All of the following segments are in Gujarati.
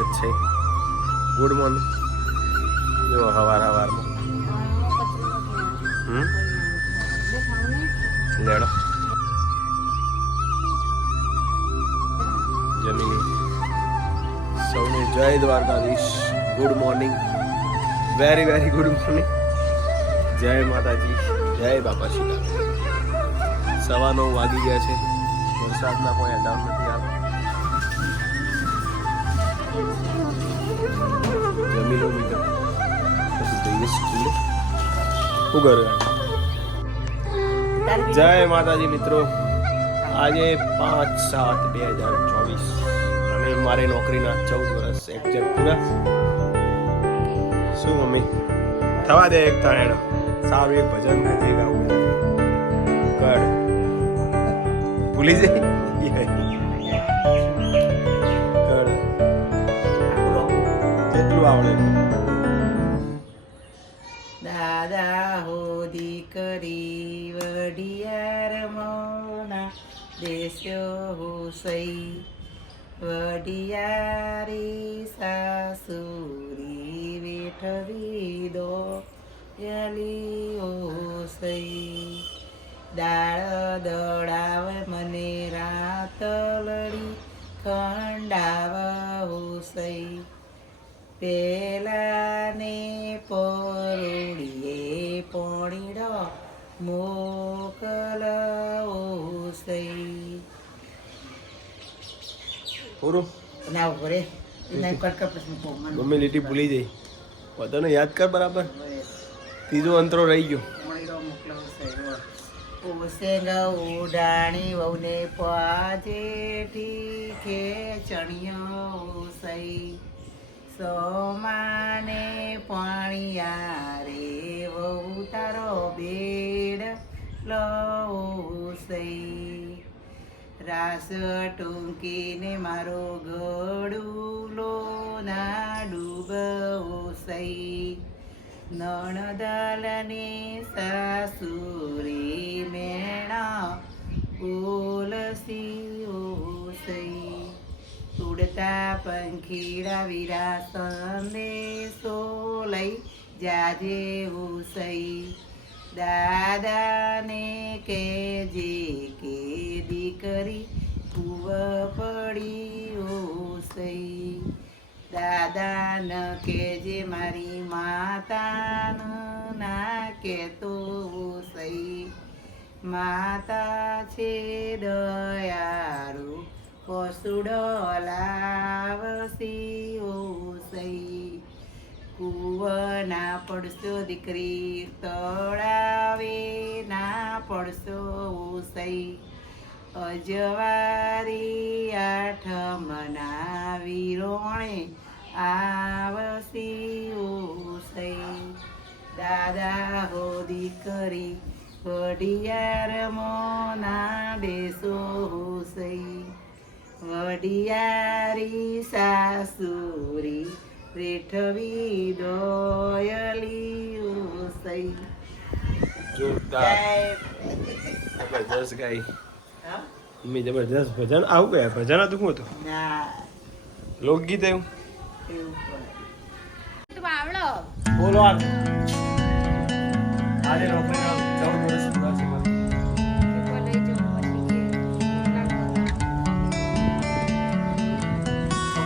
સ્વાગત છે. ગુડ મોર્નિંગ જો હવાર હવારમાં. હમ? લેડો. જમીન. સૌને જય Dwarkadhish. Good morning very very good morning જય માતાજી. જય બાપા સીતા સવા નવ વાગી ગયા છે. વરસાદના કોઈ અડાઉન નથી આવતો. જમી લો જય માતાજી મિત્રો. આજે પાંચ સાત બે હજાર ચોવીસ. અને મારે નોકરીના ચૌદ વર્ષ એક્ઝેક્ટ પૂરા. શું મમ્મી? થવા દે એક તાણેડો સારું, એક ભજન નથી ગાવું. કર. ભૂલી જઈ? આવડે દાદા હો દીકરી, વડિયાર મોના, દેશો હુસઈ વડિયારી સાસુરી વેઠવી દો યલી ઓસઈ દાળ દોડાવે મને રાત લડી, ખંડાવ પેલાને પરોડીએ પોણીડો મોકલ ઓસઈ. પૂરું? ના કડકડ પ્રશ્ન મમ્મી લીટી ભૂલી જઈ. બધાને યાદ કર બરાબર. ત્રીજો અંતરો રહી ગયો. ઓસેંગ ઉડાણી વહુને પાજેઠી ખેચણીઓ ઓસઈ. સોમાને પાણીયારે વહુ તારો બેડ લઉસઈ રાસ ટૂંકીને મારો ગળુલો ના ડૂબોસઈ નણદલને સાસુરી મેણા ઓસઈ ઉડતા પંખીડા વીરા સંદેશો લઈ જાજે ઉસઈ. દાદાને કેજે કે દીકરી કુવ પડી ઓસઈ. દાદા ન કેજે મારી માતાનું ના કેતો ઓસઈ. માતા છે દયાળુ પશુડો લાવસી કુવના પડશો દીકરી તળાવે ના પડશો ઓસઈ અજવારી આઠમના વિરોણે આવસી ઓસઈ દાદા હો દીકરી ઘડિયાર મોના દેશો હોસઈ વડિયારી સાસુરી રેઠવી દોયલી ઉસઈ. જોરદાર. જબરદસ્ત ગાઈ હા? જબરજસ્ત ભજન. આવું ગયા ભજન હતું શું હતું? લોકગીત એવું? એવું બોલો આજે નોકરીના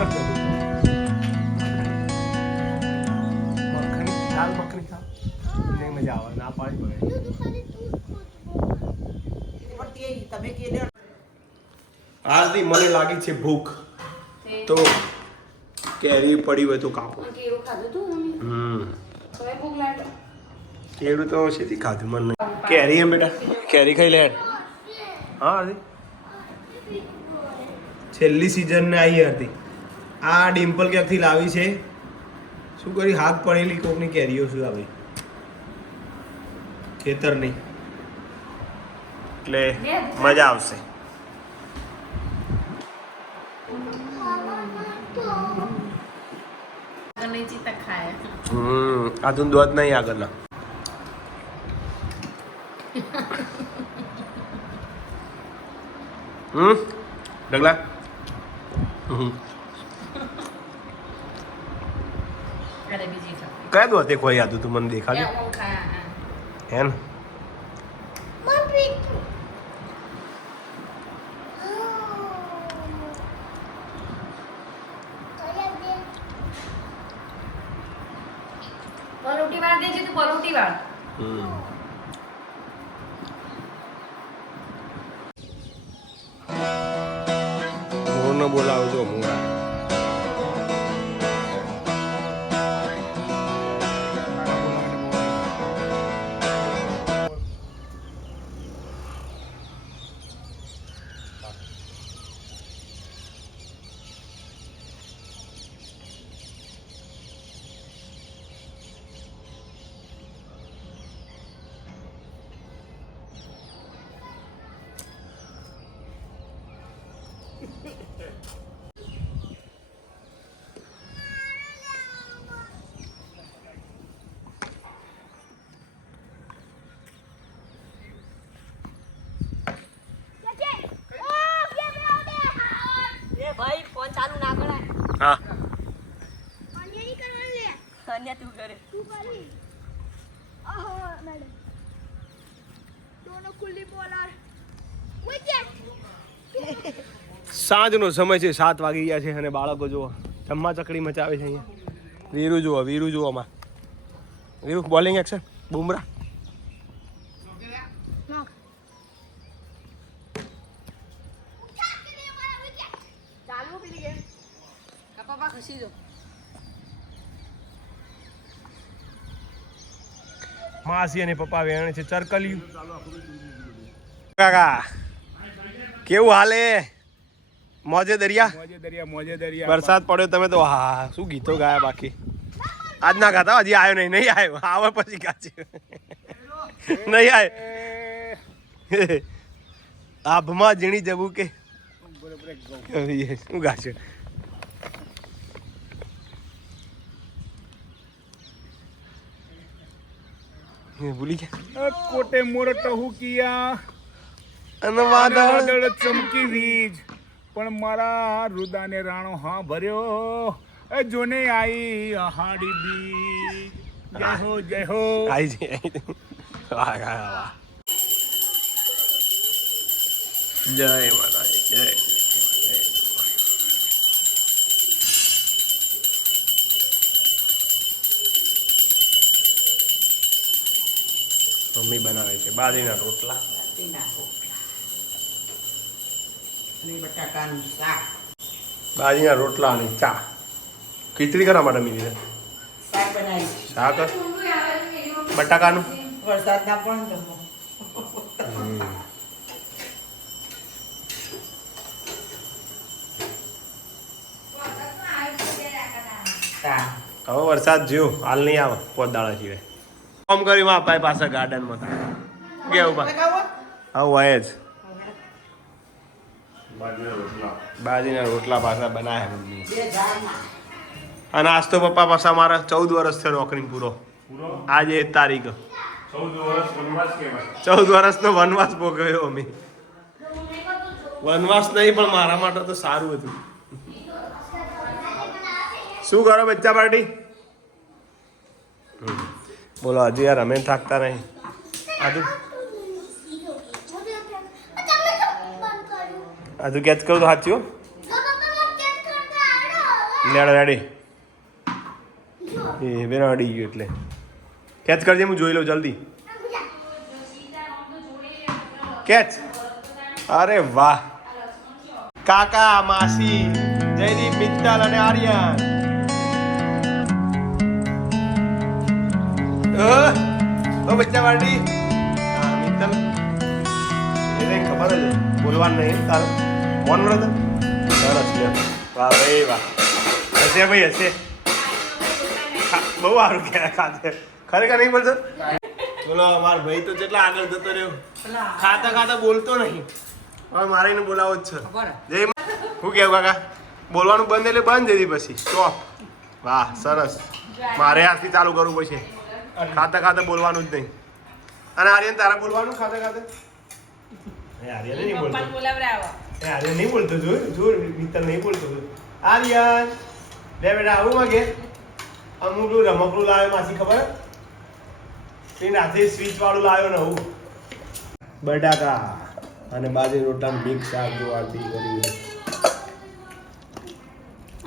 ખબર છે મખની દાલ મખની ખાવ નહીં મજા આવે ના પાડી પડે પણ તે તમે કીધું આજથી મને લાગી છે ભૂખ તો કેરી પડી હોય તો કાપો હમ કેળું તો છેથી ખાધું? મને નહીં. કેરી એમ બેટા. કેરી ખાઈ લે. હા હાર્દિક છેલ્લી સિઝન ને આવી હતી. આ ડિમ્પલ ક્યાંકથી લાવી છે? શું કરી? હાથ પડેલી કોકની કેરીઓ શું આવી ખેતરની એટલે મજા આવશે. હમ, આ તું દોત નહીં આગળના. હમ, ડગલા? હમ અરે બીજી ખાવ. કયા દો તે કોઈ યાદ હતું મને દેખાડ્યું દેખાડી હું ને? પરોઠી વાળ દેજે તું વાળ. હમ. બોલાવજો હું અન્ય તું કરે સાંજનો સમય છે સાત વાગી ગયા છે અને બાળકો જુઓ જમવા ચકડી મચાવે છે અહીંયા. વીરુ જુઓ વીરુ જુઓ માં વીરુ બોલિંગ એક્શન બુમરા. ચાલુ પેલી ગેમ. પપ્પા ખસી દો. માસી અને પપ્પા વેણે છે ચરકલિયું. કાકા કેવું હાલે? મોજે દરિયા? મોજે દરિયા મોજે દરિયા. વરસાદ પડ્યો તમે તો હા શું ગીતો ગાયા બાકી? આજ ના ગાતા હજી આવ્યો નહીં નહીં આવ્યો આવે પછી ગાશે નહીં આવ્યો આભમાં ઝીણી જવું કે શું ગાશે એ ભૂલી ગયા. કોટે મોર ટહુ કિયા. અને વાદળ. ચમકી વીજ. પણ મારા રુદાને રાણો હા ભર્યો. એ જોને આઈ હાડી બી જય હો જય હો. આઈ આઈ વાહ વાહ વાહ. જય જય જય. મમ્મી બનાવે છે. બાજરીના રોટલા. રાત્રિના રોટલા. અને બટાકાનું શાક. બાજરીના રોટલા અને ચા. ખીચડી કરવા માટે મીધી શાક શાક? બટાકાનું? વરસાદના પણ હવે વરસાદ જોયું. હાલ નહીં આવે પોત દાડા સિવાય. ફોર્મ કરી માં અપાય પાછા ગાર્ડનમાં કેવું ભાઈ? હા હોય જ. બાજીના રોટલા. પાછા બનાવ્યા મમ્મી. અને આજ તો પપ્પા પાછા મારા ચૌદ વર્ષ થયો નોકરી પૂરો. આજે એ તારીખ. ચૌદ વર્ષનો વનવાસ ભોગવ્યો અમે. વનવાસ નહીં પણ મારા માટે તો સારું હતું. શું કરો બચ્ચા પાર્ટી? હમ. બોલો, હજી યાર અમે થાકતા નહીં. આજુ આજુ કેચ કરું સાચું લેડો રેડી એ, બેન અડી ગયું એટલે. કેચ કરજે, હું જોઈ લઉં જલ્દી. કેચ અરે વાહ. કાકા, માસી, જયદીપ, મિત્તલ અને આર્યન. ઓ બચ્ચા વાડી. હા મિત્તલ એને ખબર જ બોલવાનું નહીં. તારો મોન મળે તો સરસ. લ્યો વાહ ભાઈ વાહ. હશે ભાઈ હશે. બહુ સારું કહેવાય ખાતે. ખરેખર નહીં બોલતો? બોલો મારો ભાઈ તો જેટલા આગળ જતો રહ્યો. ખાતા ખાતા બોલતો નહીં. હવે મારે એને બોલાવો જ છે? જય હું કેવું કાકા? બોલવાનું બંધ એટલે બંધ જતી પછી. સ્ટોપ વાહ સરસ. મારે આજથી ચાલુ કરવું પડશે. ખાતા ખાતા બોલવાનું જ નહીં. અને આર્યન તારા બોલવાનું ખાતા ખાતા? એ આર્યન નહીં બોલતો. પપ્પાને બોલાવડાવો એ આર્યન નહીં બોલતો જો જો મિત્ર નહીં બોલતો આર્યન! બે બેટા આવું માં અમુકલું રમકડું લાવ્યો માસી ખબર? તે નાથે સ્વિચ વાળું લાવ્યો નવું બટાકા અને બાજરી રોટલા મિક્સ શાક જો આરતી કરી.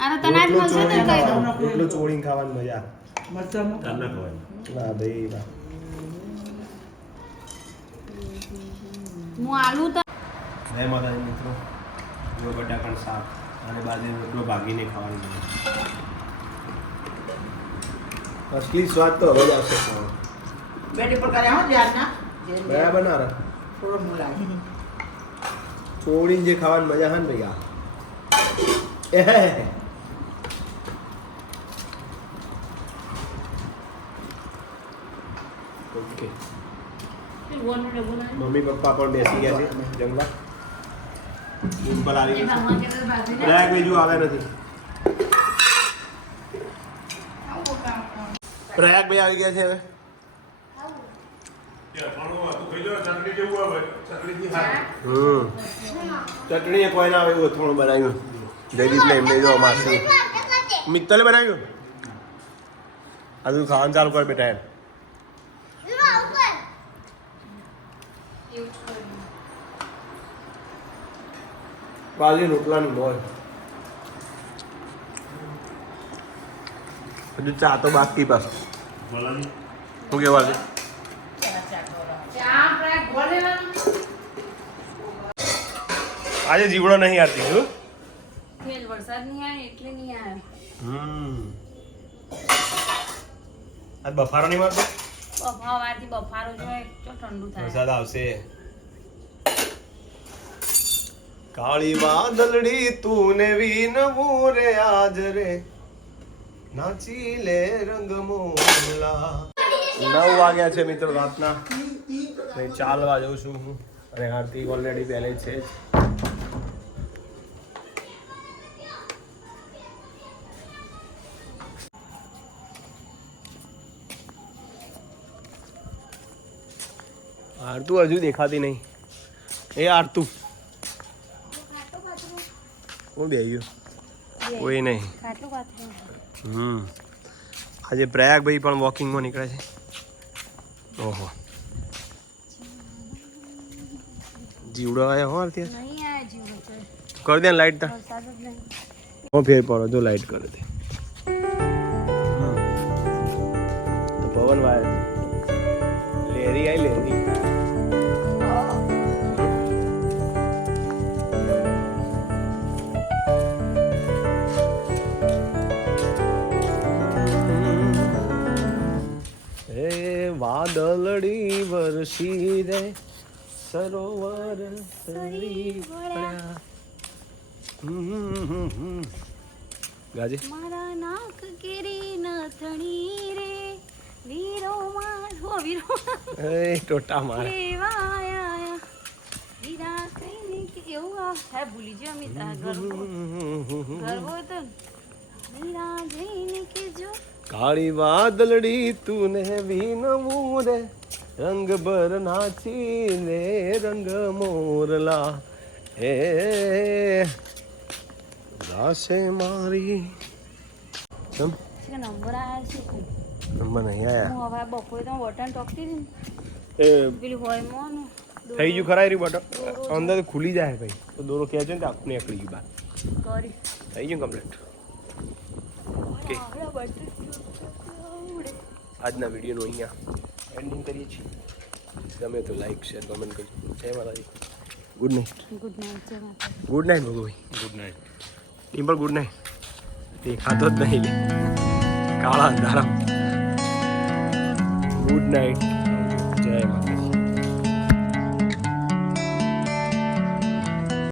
આનો તને મળશે ને કહી દઉં. ખાવાનું, ચોળીને ખાવાની મજા. મરચાં વાહ ભાઈ વાહ. હું આલુ તો જય માતાજી મિત્રો. જો બટાકાનું શાક અને બાજરી રોટલો ભાગીને ખાવાની મજા અસલી સ્વાદ તો હવે જ આવશે ખાવાનો. બેટી પર કર્યા હો ધ્યાનના બરાબર ના રે. થોડો મુલાય ચોળીને જે ખાવાની મજા હે ને ભાઈ આ. ઓકે મમ્મી પપ્પા પણ બેસી ગયા છે જમવા સિમ્પલ આવી ગયું બીજું આવે નથી. પ્રયાગ ભાઈ આવી ગયા છે હવે. હમ. ચટણી કોઈ ના આવ્યું થોડું બનાવ્યું. જયદીપ ને એમને જો માસી મિત્તલે બનાવ્યું? હજુ ખાવાનું ચાલુ કર બેટા એમ. બાજરી રોટલાની મોજ હજુ ચા તો બાકી પાસ શું કેવા છે? આજે જીવડો નહીં આવતી શું તેલ વરસાદ નહીં આવે એટલે નહીં આવે. હમ. આજ બફારો નહીં મારતો બફાવાથી બફારો જોઈએ તો ઠંડુ થાય. વરસાદ આવશે. કાળી વાદળડી તું વિનવું રે આજ રે. નાચી લે રંગ મોલા નવ વાગ્યા છે મિત્રો રાતના. ને ચાલવા જઉં છું હું. અને આરતી ઓલરેડી પહેલે છે આરતું હજુ દેખાતી નહીં. એ આરતું. કોણ બે ગયું. કોઈ નહીં. હમ. આજે પ્રયાગભાઈ પણ વોકિંગમાં નીકળે છે. ઓહો. જીવડો આવ્યા હો અત્યારે? કરી દે ને લાઈટ તા. હું ફેર પડો જો લાઈટ કરે તે હે વાદળડી વરસી રે. સરોવર. ગાજે. મારા નાક કેરી નથણી રે. વીરો મારો વીરો એ ટોટા મારે. લેવા આયા વીરા કઈ કે એવું આ હે ભૂલી ગયો અમિત આ ઘર ગરબો તો વીરા જઈને કે જો કાળી વાદળડી તું ને વિનવું રે. રંગ બર નાચી લે રંગ મોરલા. હે રાસે મારી. ચમ. નંબર આયા છે નંબર નહીં આયા. હું હવે બપોરે તો બટન ટોકતી હતી એ પેલી હોય મોનું થઈ ગયું ખરા એરી બટન અંદર ખુલી જાય ભાઈ. તો દોરો ખેંચો ને આપણે એકડી ગયું બહાર. કરી. થઈ ગયું કમ્પ્લીટ ઓકે. આજના વિડીયોનું અહીંયા એન્ડિંગ કરીએ છીએ. ગમે તો લાઈક શેર કમેન્ટ કરજો. જય Mataji. Good night good night good night ભગવાઈ good night Dimple good night દેખાતો જ નહીં. કાળા અંધારા. ગુડ નાઇટ જય માતા